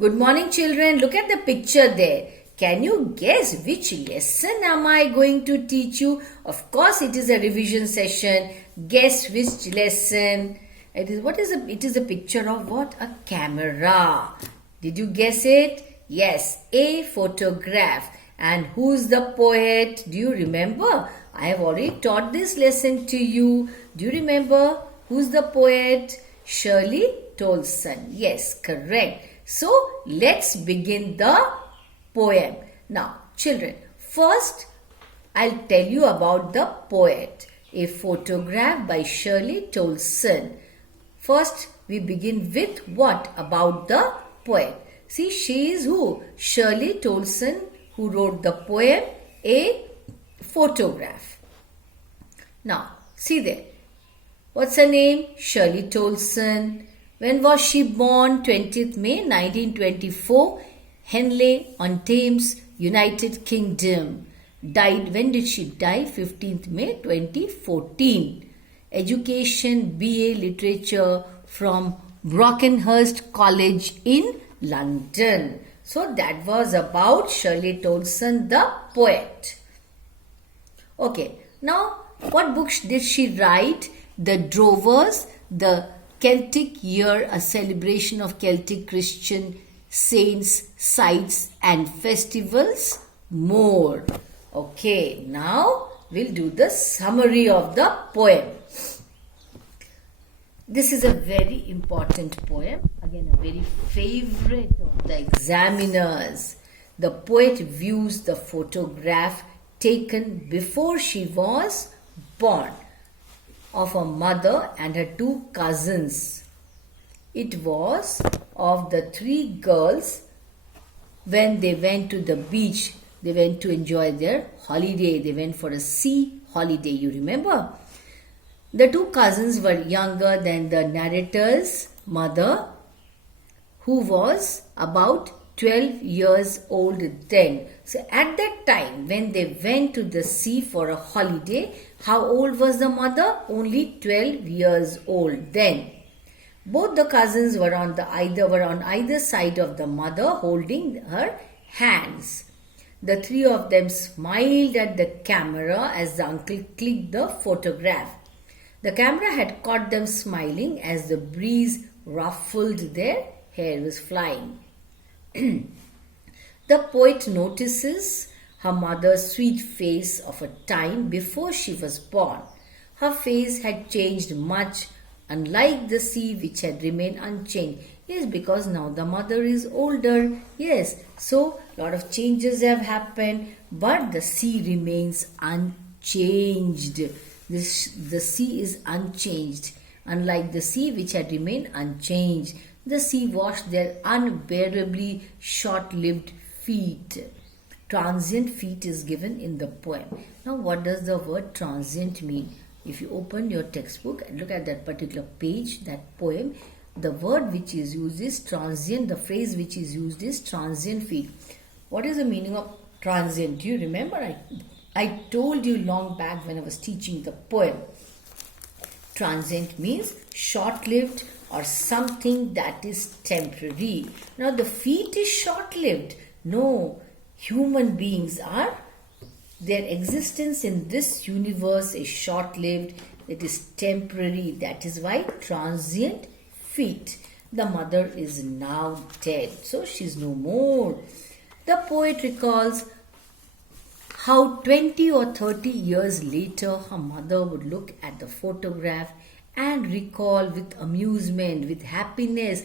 Good morning, children. Look at the picture there. Can you guess which lesson am I going to teach you? Of course, it is a revision session. Guess which lesson? It is a picture of what? A camera. Did you guess it? Yes, a photograph. And who's the poet? Do you remember? I have already taught this lesson to you. Do you remember who's the poet? Shirley Tolson. Yes, correct. So, let's begin the poem. Now, children, first I'll tell you about the poet. A photograph by Shirley Tolson. First, we begin with what about the poet? See, she is who? Shirley Tolson, who wrote the poem, A Photograph. Now, see there. What's her name? Shirley Tolson. When was she born? 20th May 1924, Henley-on-Thames, United Kingdom. Died, when did she die? 15th May 2014. Education, BA Literature from Brockenhurst College in London. So that was about Shirley Tolson, the poet. Okay, now what books did she write? The Drovers, the Celtic Year, a celebration of Celtic Christian saints, sites and festivals, more. Okay, now we'll do the summary of the poem. This is a very important poem, again a very favorite of the examiners. The poet views the photograph taken before she was born of her mother and her two cousins. It was of the three girls when they went to the beach. They went to enjoy their holiday. They went for a sea holiday, you remember? The two cousins were younger than the narrator's mother, who was about 12 years old then. So at that time when they went to the sea for a holiday, how old was the mother? Only 12 years old then. Both the cousins were on either side of the mother holding her hands. The three of them smiled at the camera as the uncle clicked the photograph. The camera had caught them smiling as the breeze ruffled their hair was flying. The poet notices her mother's sweet face of a time before she was born. Her face had changed much, unlike the sea which had remained unchanged. Yes, because now the mother is older. Yes, so a lot of changes have happened, but the sea remains unchanged. The sea is unchanged, unlike the sea which had remained unchanged. The sea washed their unbearably short-lived feet. Transient feet is given in the poem. Now, what does the word transient mean? If you open your textbook and look at that particular page, that poem, the word which is used is transient. The phrase which is used is transient feet. What is the meaning of transient? Do you remember? I told you long back when I was teaching the poem. Transient means short-lived or something that is temporary. Now the feet is short-lived. No, human beings are, their existence in this universe is short-lived. It is temporary. That is why transient feet. The mother is now dead, so she's no more. The poet recalls how 20 or 30 years later her mother would look at the photograph and recall with amusement, with happiness,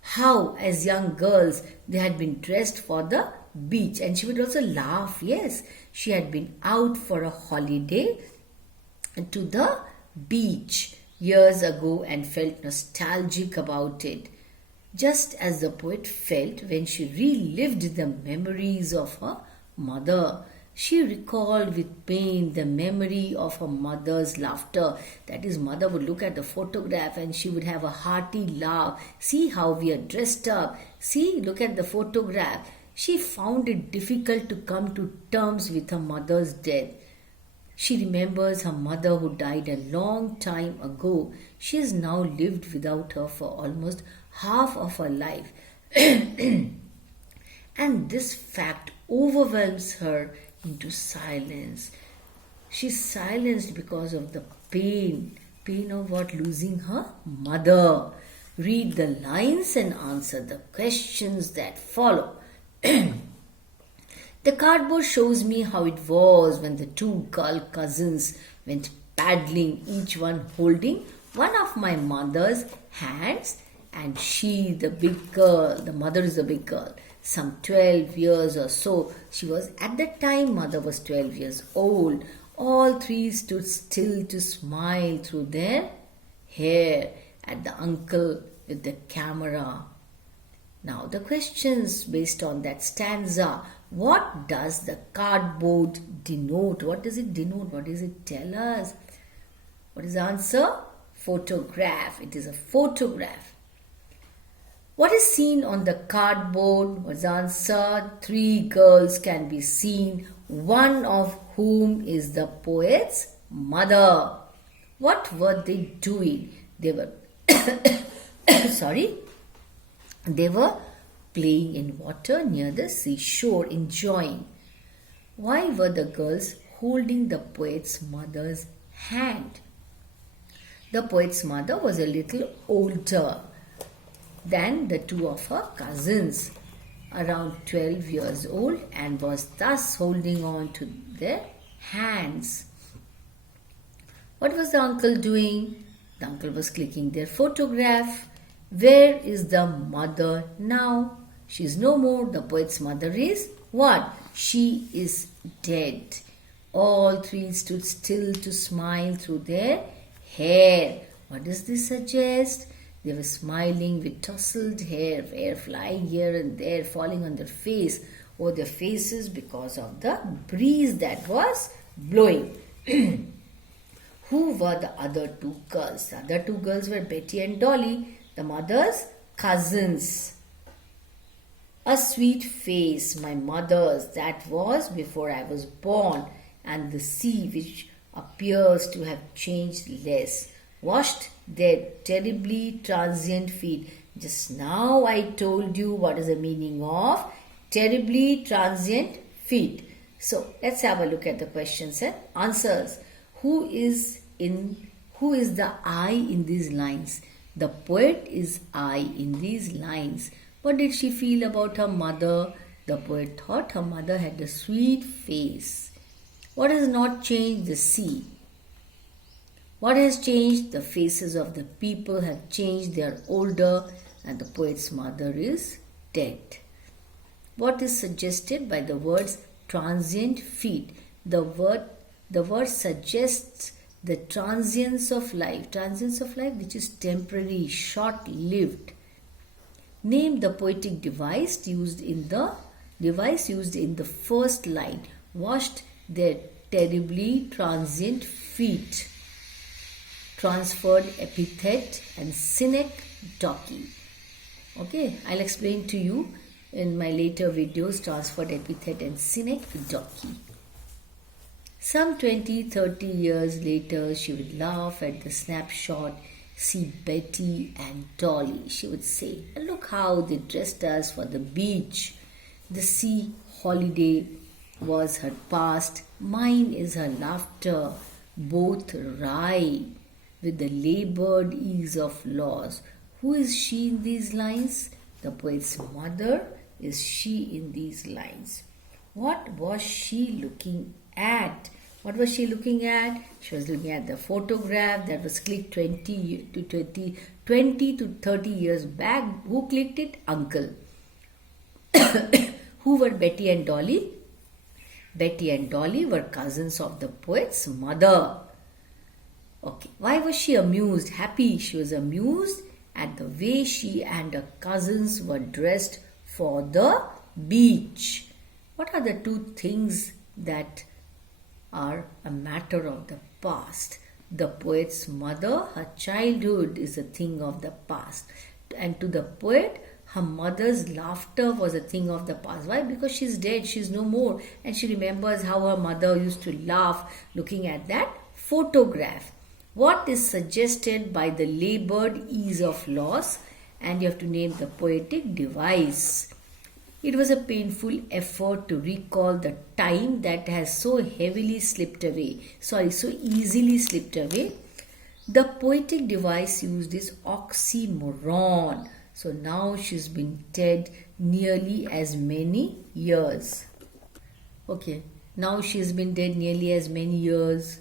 how as young girls they had been dressed for the beach. And she would also laugh. Yes, she had been out for a holiday to the beach years ago and felt nostalgic about it, just as the poet felt when she relived the memories of her mother. She recalled with pain the memory of her mother's laughter. That is, mother would look at the photograph and she would have a hearty laugh. See how we are dressed up. See, look at the photograph. She found it difficult to come to terms with her mother's death. She remembers her mother who died a long time ago. She has now lived without her for almost half of her life. And this fact overwhelms her into silence. She's silenced because of the pain. Pain of what? Losing her mother. Read the lines and answer the questions that follow. The cardboard shows me how it was when the two girl cousins went paddling, each one holding one of my mother's hands, and she, the big girl, the mother is the big girl, some 12 years or so. She was at that time, mother was 12 years old. All three stood still to smile through their hair at the uncle with the camera. Now the questions based on that stanza. What does the cardboard denote? What does it denote? What does it tell us? What is the answer? Photograph. It is a photograph. What is seen on the cardboard? What's the answer? Three girls can be seen, one of whom is the poet's mother. What were they doing? They were They were playing in water near the seashore, enjoying. Why were the girls holding the poet's mother's hand? The poet's mother was a little older than the two of her cousins, around 12 years old, and was thus holding on to their hands. What was the uncle doing? The uncle was clicking their photograph. Where is the mother now? She is no more. The poet's mother is what? She is dead. All three stood still to smile through their hair. What does this suggest? They were smiling with tousled hair flying here and there, falling on their face, over their faces because of the breeze that was blowing. Who were the other two girls? The other two girls were Betty and Dolly, the mother's cousins. A sweet face, my mother's, that was before I was born, and the sea which appears to have changed less, washed their terribly transient feet. Just now I told you what is the meaning of terribly transient feet. So let's have a look at the questions and answers. Who is the I in these lines? The poet is I in these lines. What did she feel about her mother? The poet thought her mother had a sweet face. What has not changed? The sea. What has changed? The faces of the people have changed. They are older, and the poet's mother is dead. What is suggested by the words transient feet? The word suggests the transience of life which is temporary, short-lived. Name the poetic device used in the first line. Washed their terribly transient feet. Transferred epithet and synecdoche. Okay, I'll explain to you in my later videos transferred epithet and synecdoche. Some 20-30 years later, she would laugh at the snapshot, see Betty and Dolly. She would say, look how they dressed us for the beach. The sea holiday was her past. Mine is her laughter, both wry with the labored ease of loss. Who is she in these lines? The poet's mother is she in these lines. What was she looking at? What was she looking at? She was looking at the photograph that was clicked 20 to 30 years back. Who clicked it? Uncle. Who were Betty and Dolly? Betty and Dolly were cousins of the poet's mother. Okay. Why was she amused? Happy. She was amused at the way she and her cousins were dressed for the beach. What are the two things that are a matter of the past? The poet's mother, her childhood is a thing of the past. And to the poet, her mother's laughter was a thing of the past. Why? Because she's dead, she's no more. And she remembers how her mother used to laugh looking at that photograph. What is suggested by the labored ease of loss and you have to name the poetic device. It was a painful effort to recall the time that has so heavily slipped away. So easily slipped away. The poetic device used is oxymoron. So now she's been dead nearly as many years. Okay, now she's been dead nearly as many years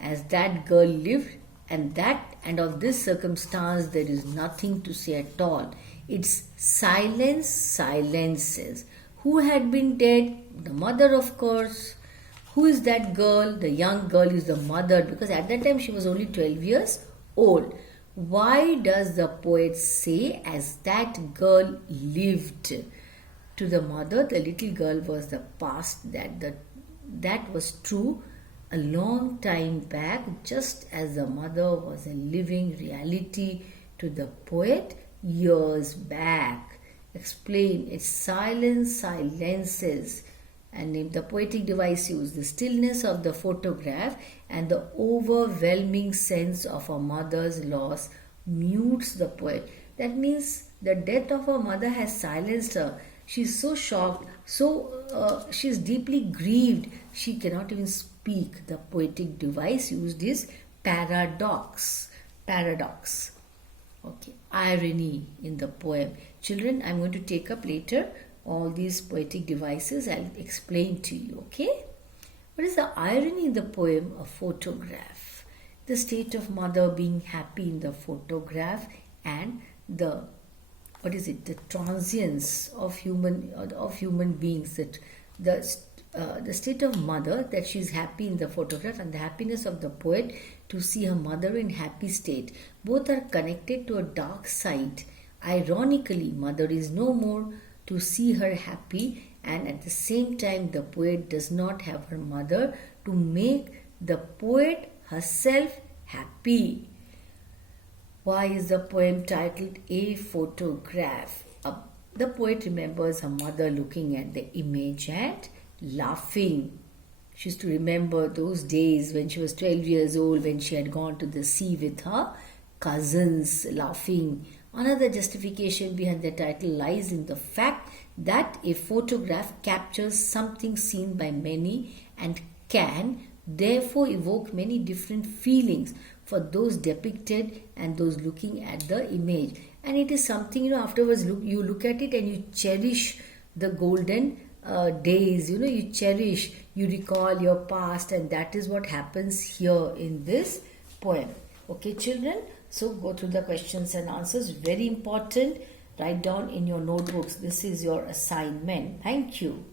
as that girl lived, and of this circumstance there is nothing to say at all. It's silence, silences. Who had been dead? The mother, of course. Who is that girl? The young girl is the mother, because at that time she was only 12 years old. Why does the poet say, as that girl lived? To the mother, the little girl was the past, that was true a long time back, just as the mother was a living reality to the poet years back. Explain. It's silence, silences. And name the poetic device used. The stillness of the photograph and the overwhelming sense of a mother's loss mutes the poet. That means the death of her mother has silenced her. She's so shocked, she's deeply grieved, she cannot even speak. The poetic device used is paradox. Paradox. Okay, irony in the poem. Children, I'm going to take up later all these poetic devices. I'll explain to you, okay? What is the irony in the poem? A photograph. The state of mother being happy in the photograph, and the transience of human beings, that the state of mother, that she's happy in the photograph, and the happiness of the poet to see her mother in happy state. Both are connected to a dark side. Ironically, mother is no more to see her happy, and at the same time the poet does not have her mother to make the poet herself happy. Why is the poem titled A Photograph? The poet remembers her mother looking at the image and laughing. She used to remember those days when she was 12 years old, when she had gone to the sea with her cousins, laughing. Another justification behind the title lies in the fact that a photograph captures something seen by many and can therefore evoke many different feelings for those depicted and those looking at the image. And it is something, afterwards you look at it and you cherish the golden days, you cherish, you recall your past, and that is what happens here in this poem. Okay, children, so go through the questions and answers. Very important. Write down in your notebooks. This is your assignment. Thank you.